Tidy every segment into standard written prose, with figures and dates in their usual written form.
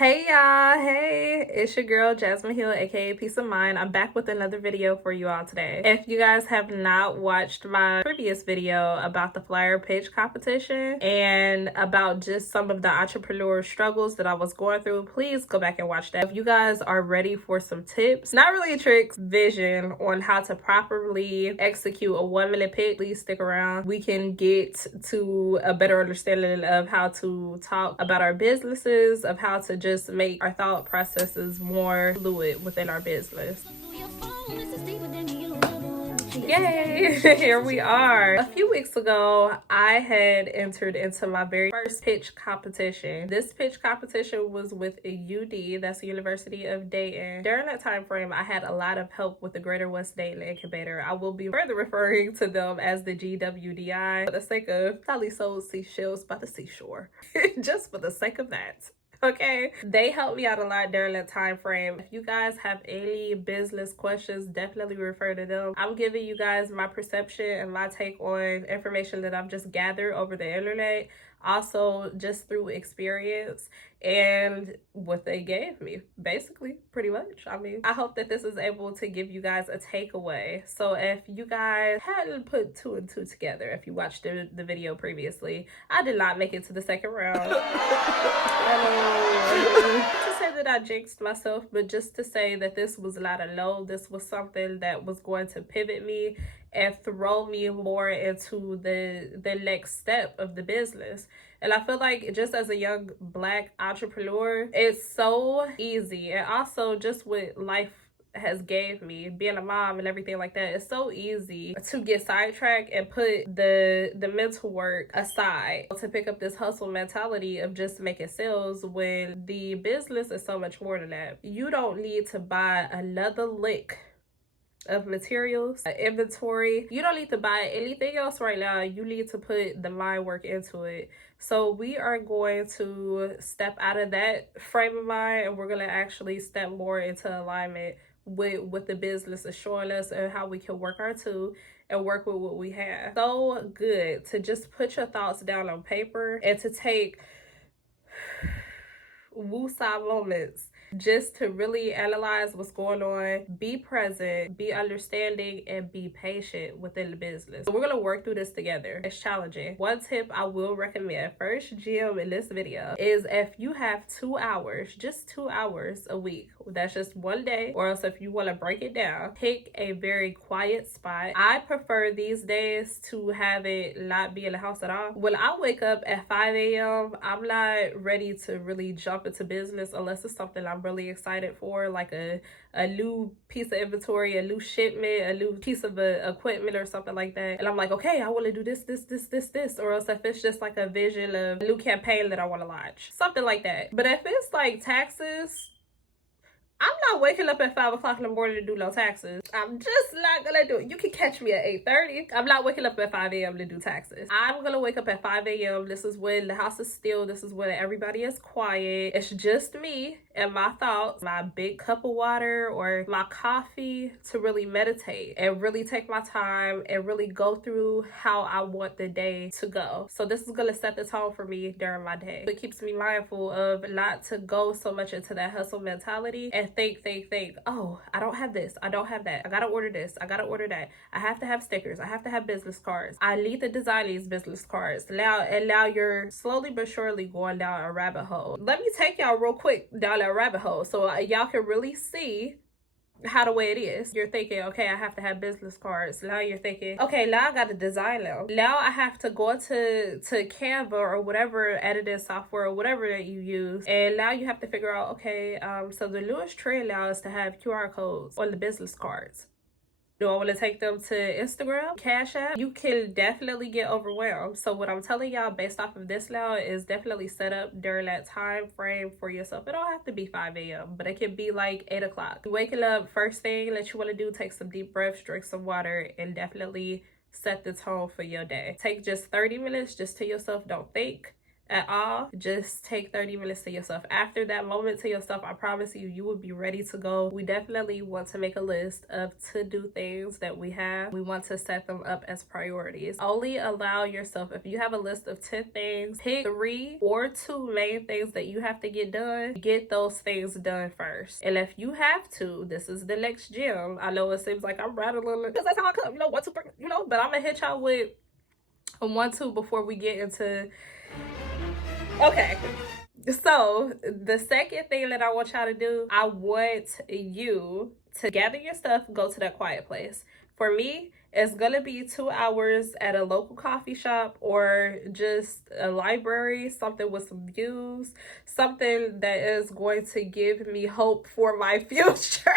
Hey y'all, hey, it's your girl Jasmine Hill, aka Peace of Mind. I'm back with another video for you all today. If you guys have not watched my previous video about the flyer pitch competition and about just some of the entrepreneur struggles that I was going through, please go back and watch that. If you guys are ready for some tips, not really tricks, vision on how to properly execute a 1-minute pitch, please stick around. We can get to a better understanding of how to talk about our businesses, of how to just make our thought processes more fluid within our business. Yay! Here we are. A few weeks ago, I had entered into my very first pitch competition. This pitch competition was with a UD, that's the University of Dayton. During that time frame, I had a lot of help with the Greater West Dayton Incubator. I will be further referring to them as the GWDI for the sake of probably sold seashells by the seashore. Just for the sake of that. Okay, they helped me out a lot during that time frame. If you guys have any business questions, definitely refer to them. I'm giving you guys my perception and my take on information that I've just gathered over the internet, also just through experience and what they gave me, basically, pretty much. I mean, I hope that this is able to give you guys a takeaway. So if you guys hadn't put 2 and 2 together, if you watched the video previously, I did not make it to the second round. To say that I jinxed myself, but just to say that this was not a low. This was something that was going to pivot me and throw me more into the next step of the business. And I feel like just as a young Black entrepreneur, it's so easy. And also just what life has gave me, being a mom and everything like that, it's so easy to get sidetracked and put the mental work aside to pick up this hustle mentality of just making sales, when the business is so much more than that. You don't need to buy another lick of materials, inventory. You don't need to buy anything else right now. You need to put the mind work into it. So we are going to step out of that frame of mind, and we're going to actually step more into alignment with what the business is showing us and how we can work our tool and work with what we have. So good to just put your thoughts down on paper and to take woosah moments just to really analyze what's going on, be present, be understanding, and be patient within the business. So we're gonna work through this together. It's challenging. One tip I will recommend, first gem in this video, is if you have 2 hours, just 2 hours a week, that's just one day, or else if you want to break it down, pick a very quiet spot. I prefer these days to have it not be in the house at all. When I wake up at 5 a.m., I'm not ready to really jump into business unless it's something I'm really excited for, like a new piece of inventory, a new shipment, a new piece of equipment or something like that. And I'm like, okay, I want to do this, or else if it's just like a vision of a new campaign that I want to launch, something like that. But if it's like taxes, I'm not waking up at 5 o'clock in the morning to do no taxes. I'm just not gonna do it. You can catch me at 8:30. I'm not waking up at 5 a.m. to do taxes. I'm gonna wake up at 5 a.m. This is when the house is still. This is when everybody is quiet. It's just me and my thoughts, my big cup of water or my coffee, to really meditate and really take my time and really go through how I want the day to go. So this is gonna set the tone for me during my day. It keeps me mindful of not to go so much into that hustle mentality and think, oh, I don't have this, I don't have that, I gotta order this, I gotta order that, I have to have stickers, I have to have business cards, I need to design these business cards. Now you're slowly but surely going down a rabbit hole. Let me take y'all real quick down that rabbit hole so y'all can really see how the way it is. You're thinking, okay, I have to have business cards. Now you're thinking, okay, now I got to design them. Now I have to go to Canva or whatever editing software or whatever that you use. And now you have to figure out, okay, so the newest trend now is to have QR codes on the business cards. Do I want to take them to Instagram, Cash App? You can definitely get overwhelmed. So what I'm telling y'all based off of this now is definitely set up during that time frame for yourself. It don't have to be 5 a.m., but it can be like 8 o'clock. Waking up, first thing that you want to do, take some deep breaths, drink some water, and definitely set the tone for your day. Take just 30 minutes just to yourself. Don't think. at all, just take 30 minutes to yourself. After that moment to yourself, I promise you, you will be ready to go. We definitely want to make a list of to-do things that we have. We want to set them up as priorities. Only allow yourself, if you have a list of 10 things, pick 3 or 2 main things that you have to get done. Get those things done first. And if you have to, this is the next gym. I know it seems like I'm rattling because that's how I come, 1, 2, 3, but I'm gonna hit y'all with a 1, 2 before we get into. Okay, so the second thing that I want y'all to do, I want you to gather your stuff, go to that quiet place. For me, it's gonna be 2 hours at a local coffee shop or just a library, something with some views, something that is going to give me hope for my future.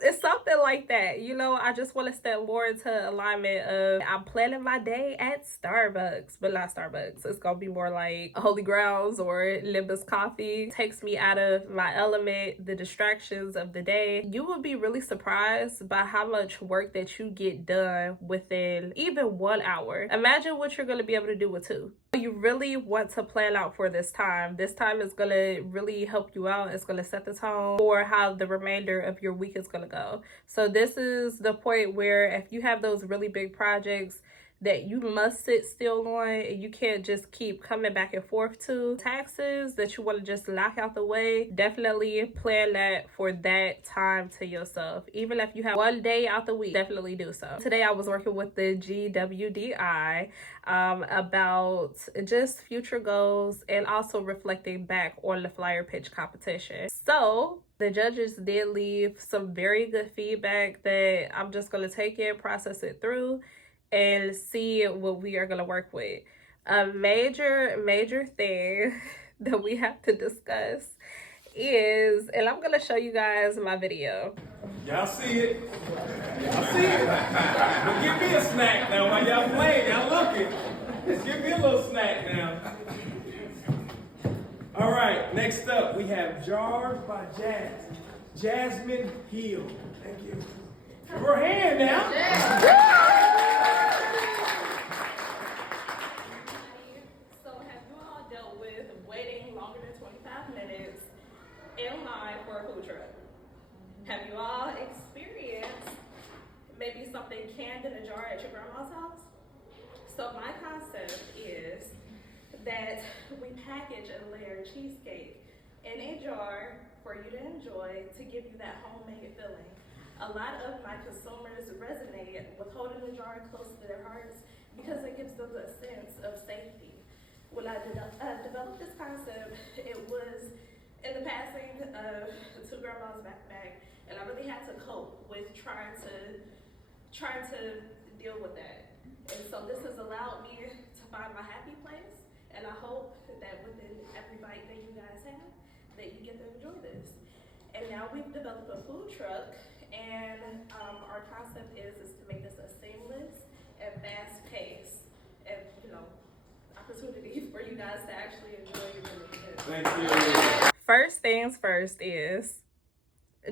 It's something like that, I just want to step more into alignment of, I'm planning my day at Starbucks, but not Starbucks. It's gonna be more like Holy Grounds or Limbus Coffee. Takes me out of my element, the distractions of the day. You will be really surprised by how much work that you get done within even 1 hour. Imagine what you're going to be able to do with 2. You really want to plan out for this time. This time is going to really help you out. It's going to set the tone for how the remainder of your week is going to go. So this is the point where if you have those really big projects that you must sit still on and you can't just keep coming back and forth to, taxes that you want to just knock out the way, definitely plan that for that time to yourself. Even if you have 1 day out the week, definitely do so. Today I was working with the GWDI about just future goals and also reflecting back on the flyer pitch competition. So the judges did leave some very good feedback that I'm just going to take it, process it through, and see what we are going to work with. A major thing that we have to discuss is, and I'm going to show you guys my video. Y'all see it? Y'all see it? But give me a snack now while y'all playing. Y'all looking. Just give me a little snack now. All right, next up we have Jarsbyjas. Jasmine Hill. Thank you. Give her a hand now. Yeah. In line for a food truck? Have you all experienced maybe something canned in a jar at your grandma's house? So my concept is that we package a layered cheesecake in a jar for you to enjoy to give you that homemade feeling. A lot of my consumers resonate with holding the jar close to their hearts because it gives them a sense of safety. When I developed this concept, it was in the passing of 2 grandmas back to back, and I really had to cope with trying to deal with that. And so this has allowed me to find my happy place, and I hope that within every bite that you guys have, that you get to enjoy this. And now we've developed a food truck, and our concept is to make this a seamless and fast pace, and opportunity for you guys to actually enjoy your meal. Thank you. First things first is,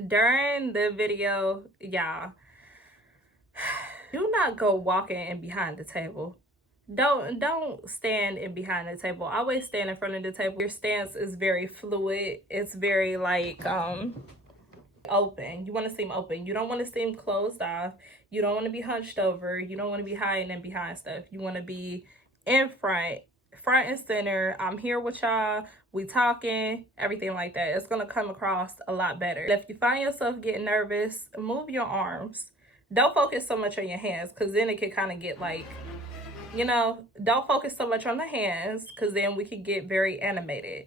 during the video, y'all, do not go walking in behind the table. Don't stand in behind the table. Always stand in front of the table. Your stance is very fluid. It's very open. You want to seem open. You don't want to seem closed off. You don't want to be hunched over. You don't want to be hiding in behind stuff. You want to be in front and center. I'm here with y'all. We talking, everything like that. It's going to come across a lot better. If you find yourself getting nervous, move your arms. Don't focus so much on your hands, because then it can kind of get don't focus so much on the hands, because then we could get very animated.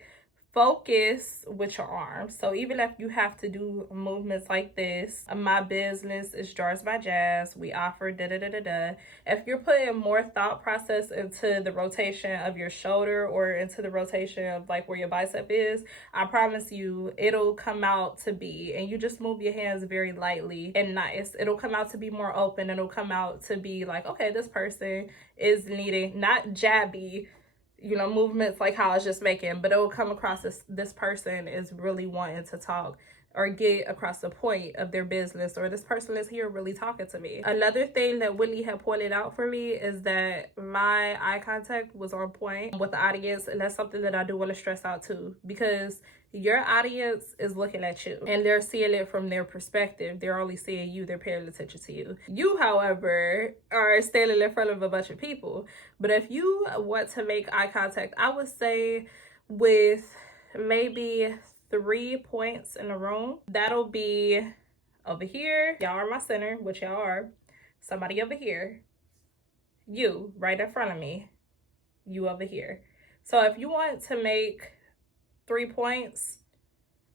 Focus with your arms. So even if you have to do movements like this, my business is Jarsbyjas. We offer da-da-da-da-da. If you're putting more thought process into the rotation of your shoulder or into the rotation of where your bicep is, I promise you it'll come out to be, and you just move your hands very lightly and nice. It'll come out to be more open. It'll come out to be okay, this person is needing, not jabby, movements like how I was just making, but it will come across as this person is really wanting to talk or get across the point of their business, or this person is here really talking to me. Another thing that Whitney had pointed out for me is that my eye contact was on point with the audience, and that's something that I do want to stress out too, because your audience is looking at you and they're seeing it from their perspective. They're only seeing you, they're paying attention to you. You, however, are standing in front of a bunch of people. But if you want to make eye contact, I would say with maybe 3 points in the room, that'll be over here. Y'all are my center, which y'all are. Somebody over here. You, right in front of me. You over here. So if you want to make 3 points,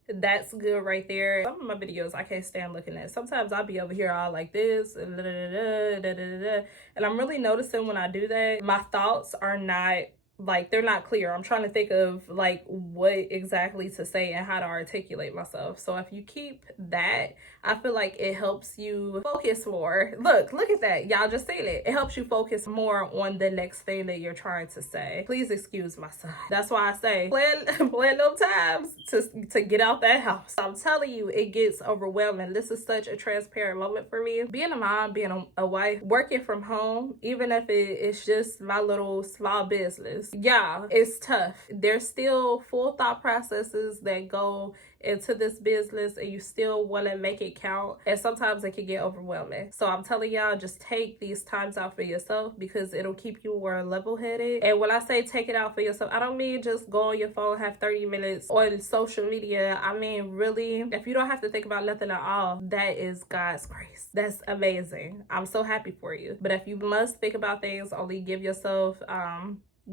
that's good right there. Some of my videos I can't stand looking at. Sometimes I'll be over here all like this and and I'm really noticing when I do that, my thoughts are not like, they're not clear. I'm trying to think of like what exactly to say and how to articulate myself. So if you keep that, I feel like it helps you focus more. Look at that. Y'all just seen it. It helps you focus more on the next thing that you're trying to say. Please excuse my son. That's why I say plan them times to get out that house. I'm telling you, it gets overwhelming. This is such a transparent moment for me. Being a mom, being a wife, working from home, even if it's just my little small business, yeah, it's tough. There's still full thought processes that go into this business, and you still want to make it count, and sometimes it can get overwhelming. So I'm telling y'all, just take these times out for yourself, because it'll keep you more level-headed. And when I say take it out for yourself, I don't mean just go on your phone, have 30 minutes on social media. I mean, really, if you don't have to think about nothing at all, that is God's grace. That's amazing. I'm so happy for you. But if you must think about things, only give yourself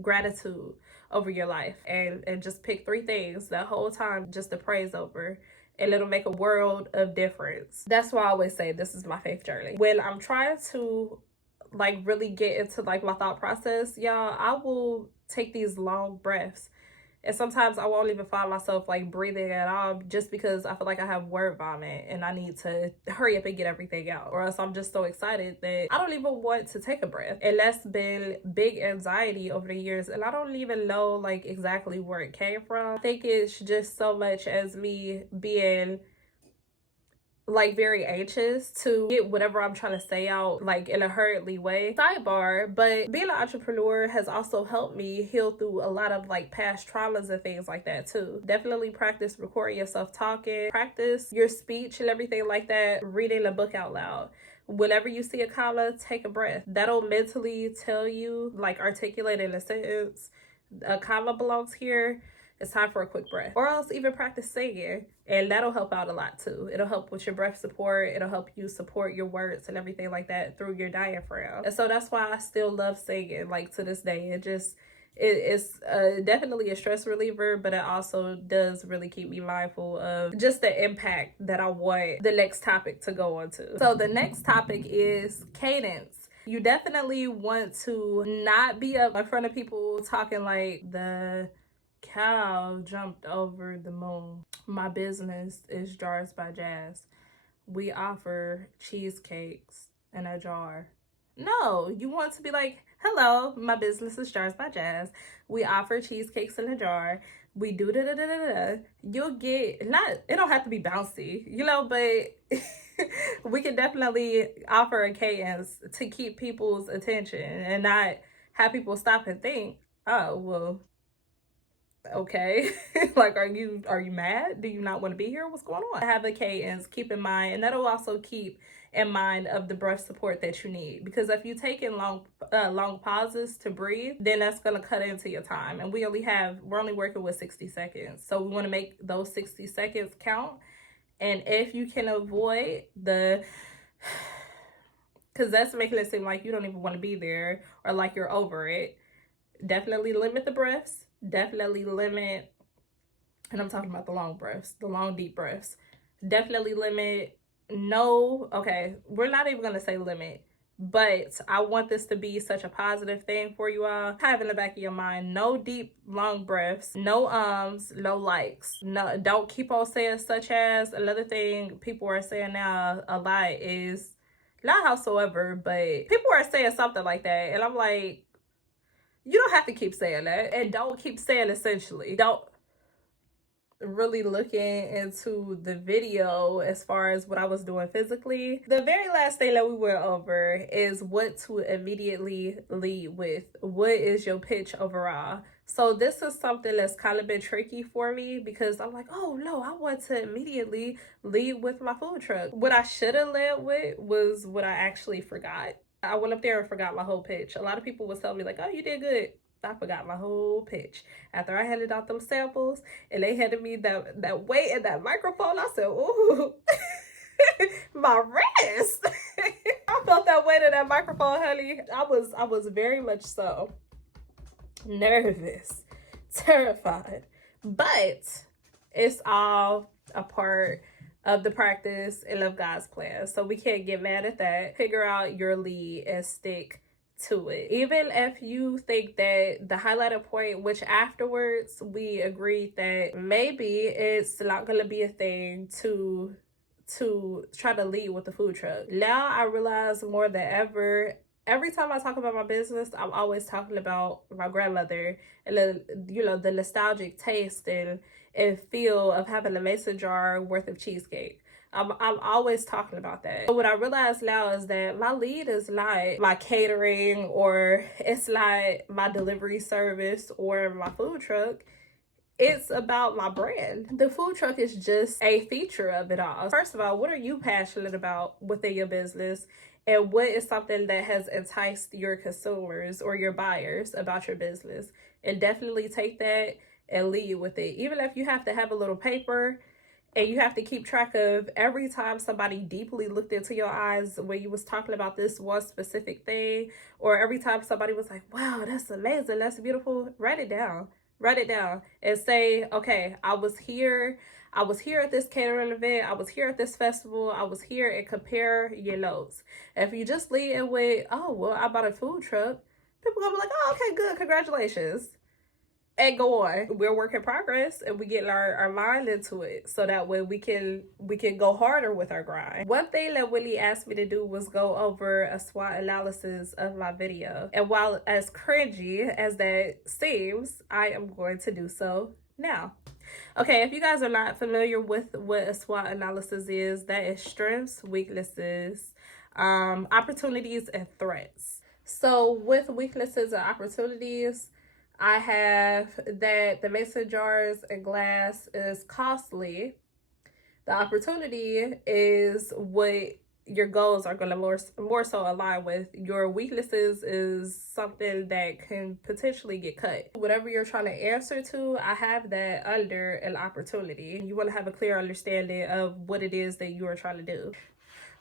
gratitude over your life, and just pick 3 things that whole time just to praise over, and it'll make a world of difference. That's why I always say this is my faith journey. When I'm trying to like really get into like my thought process, y'all, I will take these long breaths. And sometimes I won't even find myself like breathing at all, just because I feel like I have word vomit and I need to hurry up and get everything out, or else I'm just so excited that I don't even want to take a breath. And that's been big anxiety over the years, and I don't even know like exactly where it came from. I think it's just so much as me being like very anxious to get whatever I'm trying to say out like in a hurriedly way. Sidebar, but being an entrepreneur has also helped me heal through a lot of like past traumas and things like that too. Definitely practice recording yourself talking, practice your speech and everything like that, reading a book out loud. Whenever you see a comma, take a breath. That'll mentally tell you, like articulating a sentence, a comma belongs here, it's time for a quick breath. Or else even practice singing, and that'll help out a lot too. It'll help with your breath support. It'll help you support your words and everything like that through your diaphragm. And so that's why I still love singing, like to this day. It's definitely a stress reliever, but it also does really keep me mindful of just the impact that I want the next topic to go on to. So the next topic is cadence. You definitely want to not be up in front of people talking like the cow jumped over the moon. My business is Jarsbyjas. We offer cheesecakes in a jar. No, you want to be like, hello, my business is Jarsbyjas. We offer cheesecakes in a jar. We do da da da da da. You'll get, not, it don't have to be bouncy, but we can definitely offer a cadence to keep people's attention and not have people stop and think, oh, well, okay. Like, are you mad? Do you not want to be here? What's going on? Have a cadence, keep in mind, and that'll also keep in mind of the breath support that you need, because if you take in long pauses to breathe, then that's going to cut into your time, and we're only working with 60 seconds, so we want to make those 60 seconds count. And if you can avoid because that's making it seem like you don't even want to be there, or like you're over it, definitely limit the breaths. Definitely limit, and I'm talking about the long breaths, the long deep breaths. Definitely limit. No, okay, we're not even going to say limit, but I want this to be such a positive thing for you all. Have in the back of your mind, no deep long breaths, no no likes. No, don't keep on saying such as. Another thing people are saying now a lot is, not howsoever, but people are saying something like that, and I'm like, You don't have to keep saying that, and don't keep saying essentially. Don't really looking into the video as far as what I was doing physically. The very last thing that we went over is what to immediately lead with. What is your pitch overall? So this is something that's kind of been tricky for me because I'm like, oh no, I want to immediately lead with my food truck. What I should have led with was what I actually forgot. I went up there and forgot my whole pitch. A lot of people would tell me like, oh, you did good. I forgot my whole pitch. After I handed out them samples and they handed me that weight and that microphone, I said, ooh, my wrist. I felt that weight in that microphone, honey. I was very much so nervous, terrified. But it's all a part of the practice and of God's plan. So we can't get mad at that. Figure out your lead and stick to it. Even if you think that the highlighted point, which afterwards we agreed that maybe it's not gonna be a thing to try to lead with the food truck. Now I realize more than ever, every time I talk about my business, I'm always talking about my grandmother and the nostalgic taste and feel of having a mason jar worth of cheesecake. I'm always talking about that. But what I realize now is that my lead is not my catering, or it's not my delivery service or my food truck. It's about my brand. The food truck is just a feature of it all. First of all, what are you passionate about within your business? And what is something that has enticed your consumers or your buyers about your business? And definitely take that and lead with it. Even if you have to have a little paper and you have to keep track of every time somebody deeply looked into your eyes when you was talking about this one specific thing, or every time somebody was like, wow, that's amazing, that's beautiful, write it down and say, okay, I was here at this catering event, I was here at this festival, I was here, and compare your notes. If you just lead it with, oh, well, I bought a food truck, people gonna be like, oh, okay, good, congratulations. And go on. We're work in progress and we get our mind into it so that way we can go harder with our grind. One thing that Willie asked me to do was go over a SWOT analysis of my video. And while as cringy as that seems, I am going to do so now. Okay, if you guys are not familiar with what a SWOT analysis is, that is strengths, weaknesses, opportunities, and threats. So with weaknesses and opportunities, I have that the mason jars and glass is costly. The opportunity is what your goals are going to more so align with. Your weaknesses is something that can potentially get cut. Whatever you're trying to answer to, I have that under an opportunity. You want to have a clear understanding of what it is that you are trying to do.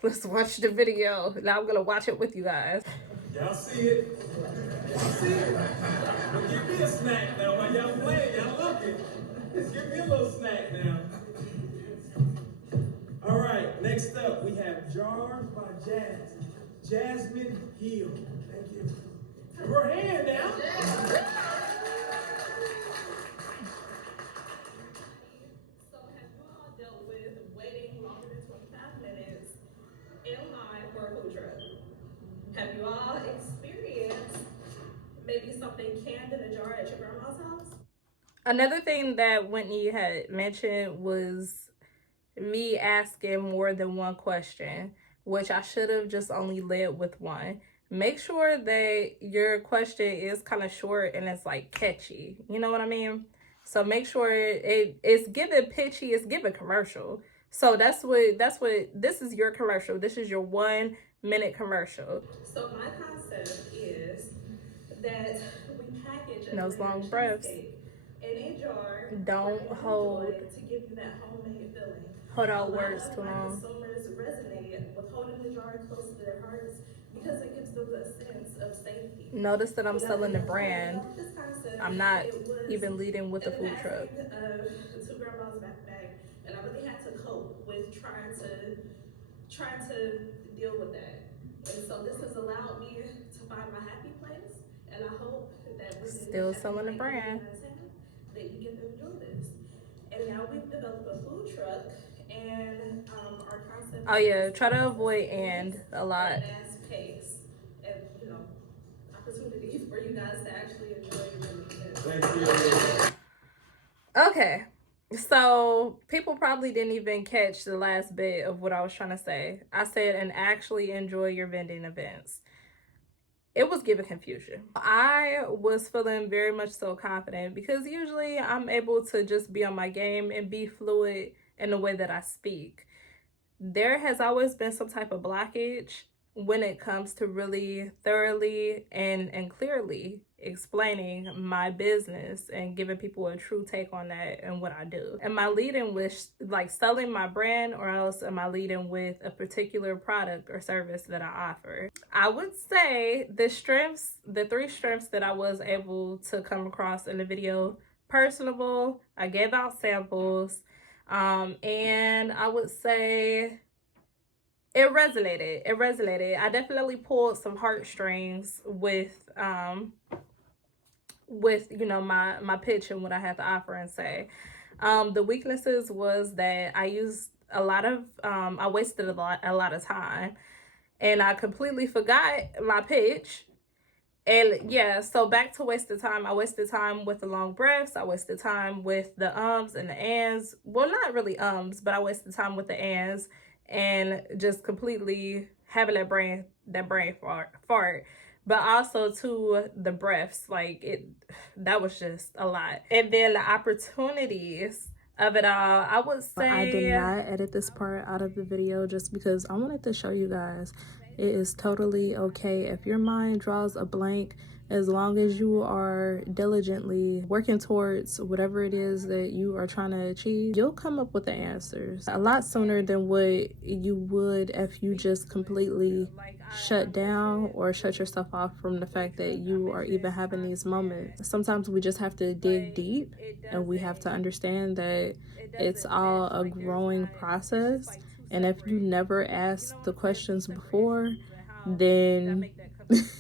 Let's watch the video. Now I'm going to watch it with you guys. Y'all see it? Y'all see it? Give me a snack now while y'all playing. Y'all looking. Give me a little snack now. All right, next up we have Jars by Jasmine Hill. Thank you. Give her a hand now. So have you all dealt with waiting longer than 25 minutes in line for a food truck? Have you all experienced maybe something canned in a jar at your grandma's house? Another thing that Whitney had mentioned was me asking more than one question, which I should have just only led with one. Make sure that your question is kind of short and it's like catchy. You know what I mean? So make sure it's given pitchy, it's given commercial. So that's what this is your commercial. This is your 1 minute commercial. So my concept is that we package those long breaths in a jar. Don't hold to give you that homemade feeling. Hold out words too long. Consumers resonate with holding the jar close to their hearts because it gives them a sense of safety. Notice that I'm selling the brand. I'm not even leading with the food truck. Two grandma's backpack, and I really had to cope with trying to deal with that. And so this has allowed me to find my happy place, and I hope that with still selling the brand that you get to enjoy this. And now we've developed a food truck, and our concept. Oh yeah, try to avoid and a lot. Fast pace, and opportunity for you guys to actually Thank you. Okay, so people probably didn't even catch the last bit of what I was trying to say. I said, and actually enjoy your vending events. It was giving confusion. I was feeling very much so confident because usually I'm able to just be on my game and be fluid in the way that I speak. There has always been some type of blockage when it comes to really thoroughly and clearly explaining my business and giving people a true take on that and what I do. Am I leading with like selling my brand, or else am I leading with a particular product or service that I offer? I would say the three strengths that I was able to come across in the video: personable, I gave out samples, and I would say it resonated. I definitely pulled some heartstrings with you know my pitch and what I had to offer and say. The weaknesses was that I used a lot of I wasted a lot of time, and I completely forgot my pitch. And yeah, so back to wasted time. I wasted time with the long breaths. I wasted time with the ums and the ands. Well, not really ums, but I wasted time with the ands and just completely having that brain fart. But also to the breaths, like that was just a lot. And then the opportunities of it all, I would say I did not edit this part out of the video just because I wanted to show you guys it is totally okay if your mind draws a blank, as long as you are diligently working towards whatever it is that you are trying to achieve. You'll come up with the answers a lot sooner than what you would if you just completely shut down or shut yourself off from the fact that you are even having these moments. Sometimes we just have to dig deep, and we have to understand that it's all a growing process. And if you never asked the questions before, then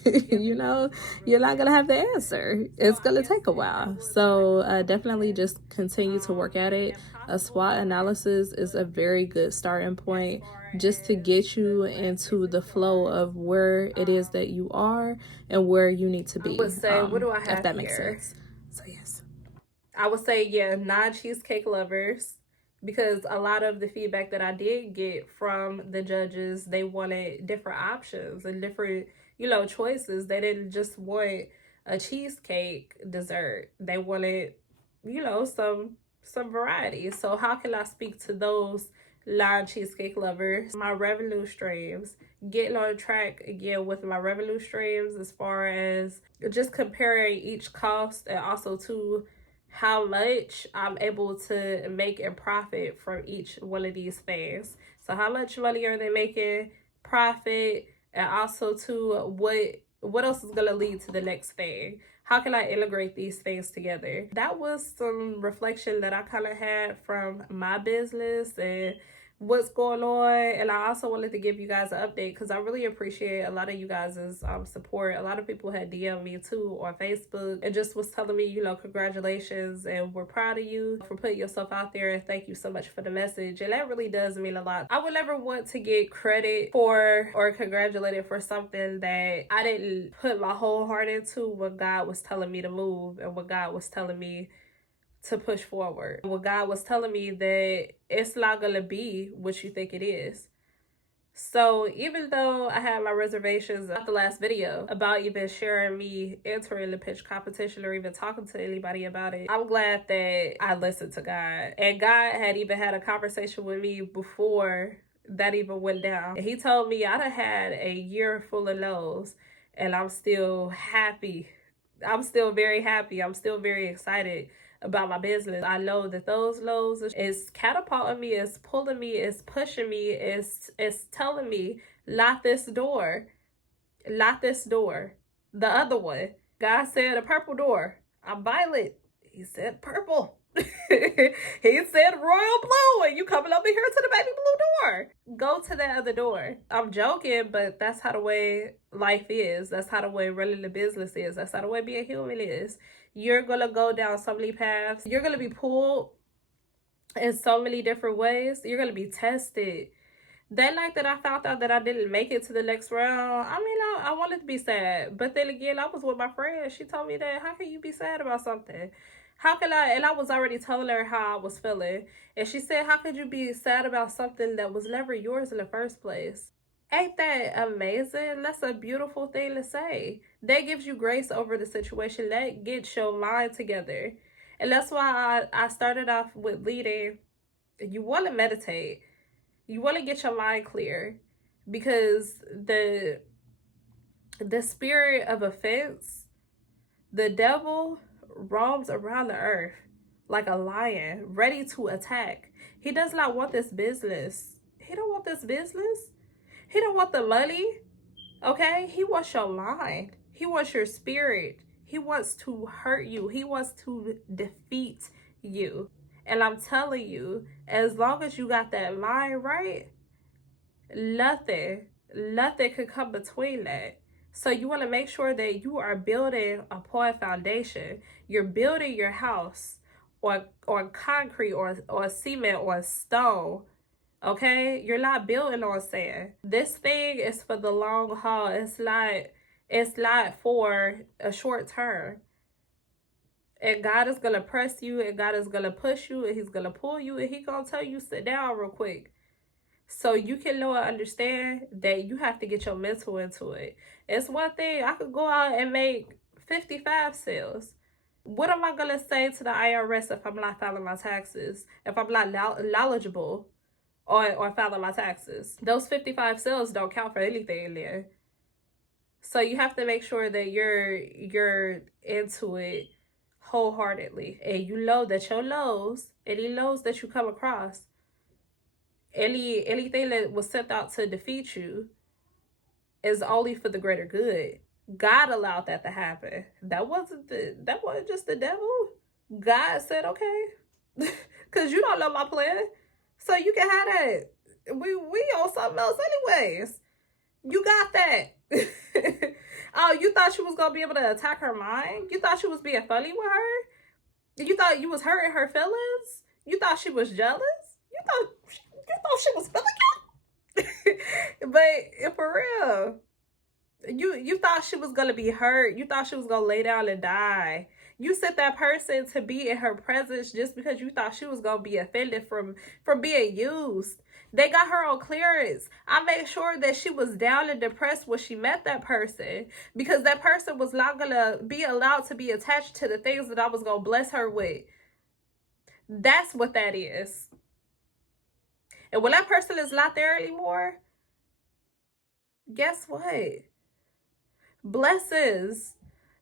you know, you're not gonna have the answer. It's gonna take a while. So definitely just continue to work at it. A SWOT analysis is a very good starting point just to get you into the flow of where it is that you are and where you need to be. I would say, what do I have if that makes here? sense. So yes, I would say, yeah, non-cheesecake lovers, because a lot of the feedback that I did get from the judges, they wanted different options and different, choices. They didn't just want a cheesecake dessert. They wanted, some variety. So how can I speak to those non-cheesecake lovers? My revenue streams, getting on track again with my revenue streams as far as just comparing each cost and also to how much I'm able to make and profit from each one of these things. So how much money are they making, profit, and also to what else is gonna lead to the next thing? How can I integrate these things together? That was some reflection that I kind of had from my business and what's going on. And I also wanted to give you guys an update because I really appreciate a lot of you guys' support. A lot of people had DM'd me too on Facebook and just was telling me, congratulations and we're proud of you for putting yourself out there, and thank you so much for the message. And that really does mean a lot. I would never want to get credit for or congratulated for something that I didn't put my whole heart into when God was telling me to move and what God was telling me to push forward. What God was telling me that it's not gonna be what you think it is. So even though I had my reservations about the last video about even sharing me entering the pitch competition or even talking to anybody about it, I'm glad that I listened to God. And God had even had a conversation with me before that even went down. And he told me I'd have had a year full of no's, and I'm still happy. I'm still very happy. I'm still very excited about my business. I know that those lows is catapulting me, is pulling me, is pushing me, is telling me, lock this door. Lock this door. The other one. God said a purple door. I'm violet. He said purple. He said royal blue, and you coming over here to the baby blue door. Go to that other door. I'm joking, but that's how the way life is. That's how the way running the business is. That's how the way being human is. You're gonna go down so many paths. You're gonna be pulled in so many different ways. You're gonna be tested That night that I found out that I didn't make it to the next round, I mean, I wanted to be sad. But then again, I was with my friend. She told me that, how can you be sad about something? How can I? And I was already telling her how I was feeling. And she said, how could you be sad about something that was never yours in the first place? Ain't that amazing? That's a beautiful thing to say. That gives you grace over the situation. That gets your mind together. And that's why I started off with leading. You want to meditate. You want to get your mind clear, because the spirit of offense, the devil roams around the earth like a lion ready to attack. He does not want this business. He don't want this business. He don't want the money. Okay? He wants your mind. He wants your spirit. He wants to hurt you. He wants to defeat you. And I'm telling you, as long as you got that mind right, nothing could come between that. So you want to make sure that you are building upon foundation. You're building your house on concrete or cement or stone. Okay? You're not building on sand. This thing is for the long haul. It's not for a short term. And God is going to press you, and God is going to push you, and he's going to pull you, and he's going to tell you, sit down real quick. So you can know and understand that you have to get your mental into it. It's one thing, I could go out and make 55 sales. What am I going to say to the IRS if I'm not filing my taxes? If I'm not knowledgeable on filing my taxes? Those 55 sales don't count for anything there. So you have to make sure that you're into it wholeheartedly. And you know that your lows, any lows that you come across, anything that was sent out to defeat you is only for the greater good. God allowed that to happen. That wasn't just the devil. God said, okay, because you don't know my plan, so you can have that. We on something else anyways. You got that. Oh, you thought you was gonna be able to attack her mind? You thought she was being funny with her? You thought you was hurting her feelings? You thought she was jealous? You thought she was feeling you? But for real, you thought she was gonna be hurt. You thought she was gonna lay down and die. You sent that person to be in her presence just because you thought she was gonna be offended from being used. They got her on clearance. I made sure that she was down and depressed when she met that person, because that person was not gonna be allowed to be attached to the things that I was gonna bless her with. That's what that is. And when that person is not there anymore, guess what? Blessings.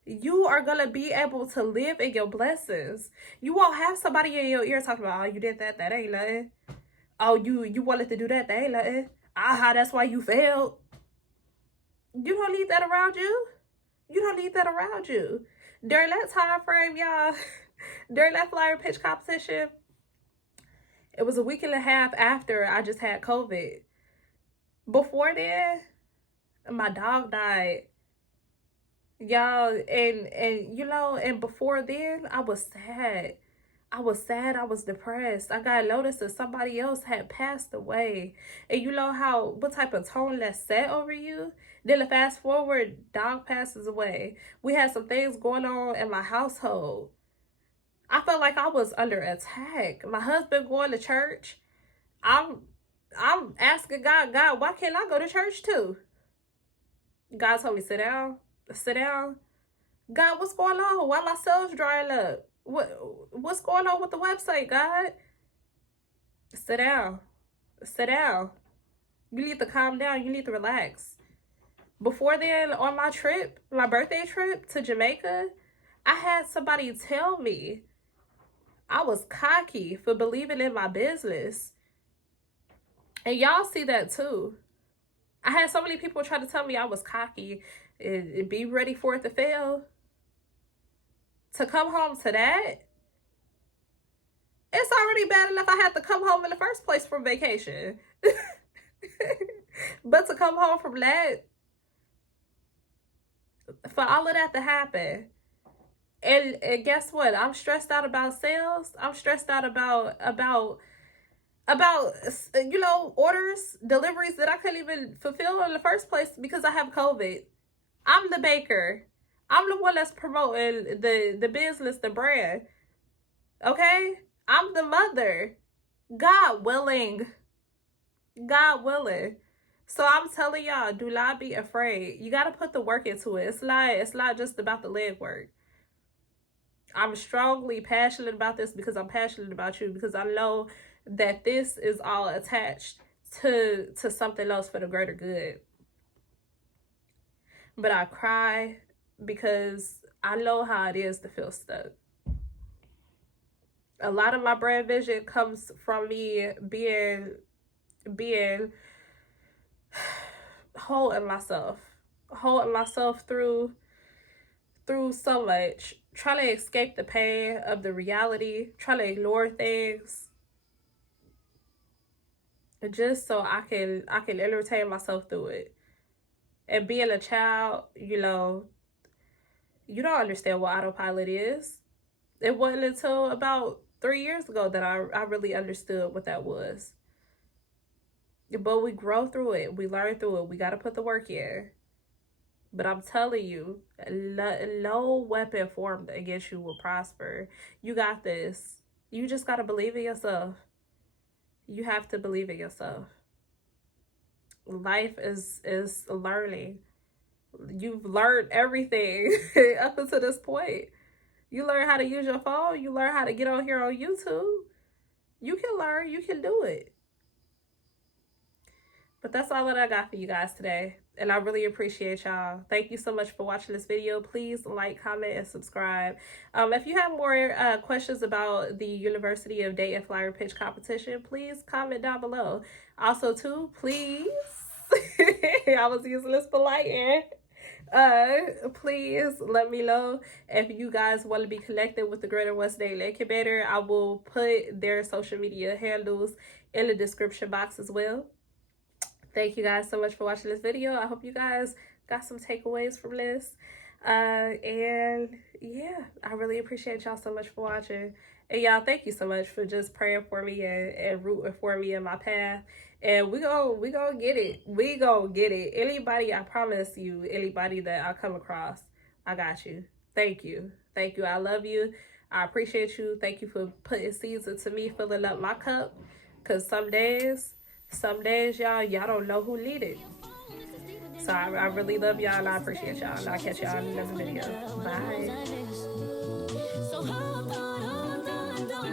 You are going to be able to live in your blessings. You won't have somebody in your ear talking about, oh, you did that, that ain't nothing. Oh, you wanted to do that, that ain't nothing. Aha, that's why you failed. You don't need that around you. You don't need that around you. During that time frame, y'all, during that flyer pitch competition, it was a week and a half after I just had COVID. Before then, my dog died. Y'all, and you know, and before then, I was sad. I was depressed. I got noticed that somebody else had passed away. And you know what type of tone that set over you? Then to fast forward, dog passes away. We had some things going on in my household. I felt like I was under attack. My husband going to church. I'm asking God, why can't I go to church too? God told me, sit down. God, what's going on? Why my sales drying up? What's going on with the website, God? Sit down. You need to calm down. You need to relax. Before then, on my birthday trip to Jamaica, I had somebody tell me I was cocky for believing in my business. And y'all see that too. I had so many people try to tell me I was cocky and be ready for it to fail. To come home to that, it's already bad enough I had to come home in the first place from vacation. But to come home from that, for all of that to happen. And guess what? I'm stressed out about sales. I'm stressed out about about, orders, deliveries that I couldn't even fulfill in the first place because I have COVID. I'm the baker. I'm the one that's promoting the business, the brand. Okay? I'm the mother. God willing. God willing. So I'm telling y'all, do not be afraid. You gotta put the work into it. It's not just about the leg work. I'm strongly passionate about this because I'm passionate about you, because I know that this is all attached to something else for the greater good. But I cry because I know how it is to feel stuck. A lot of my brand vision comes from me being holding myself through so much, trying to escape the pain of the reality, trying to ignore things, just so I can entertain myself through it. And being a child, you don't understand what autopilot is. It wasn't until about 3 years ago that I really understood what that was. But we grow through it. We learn through it. We got to put the work in. But I'm telling you, no weapon formed against you will prosper. You got this. You just got to believe in yourself. You have to believe in yourself. Life is learning. You've learned everything up until this point. You learn how to use your phone. You learn how to get on here on YouTube. You can learn. You can do it. But that's all that I got for you guys today. And I really appreciate y'all. Thank you so much for watching this video. Please like, comment, and subscribe. If you have more questions about the University of Dayton Flyer Pitch Competition, please comment down below. Also, too, please, I was using this polite air. Please let me know if you guys want to be connected with the Greater West Dayton Incubator. I will put their social media handles in the description box as well. Thank you guys so much for watching this video. I hope you guys got some takeaways from this. And yeah, I really appreciate y'all so much for watching. And y'all, thank you so much for just praying for me and rooting for me in my path. And we gonna get it. We gonna get it. Anybody, I promise you, anybody that I come across, I got you. Thank you. Thank you. I love you. I appreciate you. Thank you for putting seeds into me, filling up my cup. Because some days, y'all don't know who need it. So I really love y'all, and I appreciate y'all, and I'll catch y'all in another video. Bye.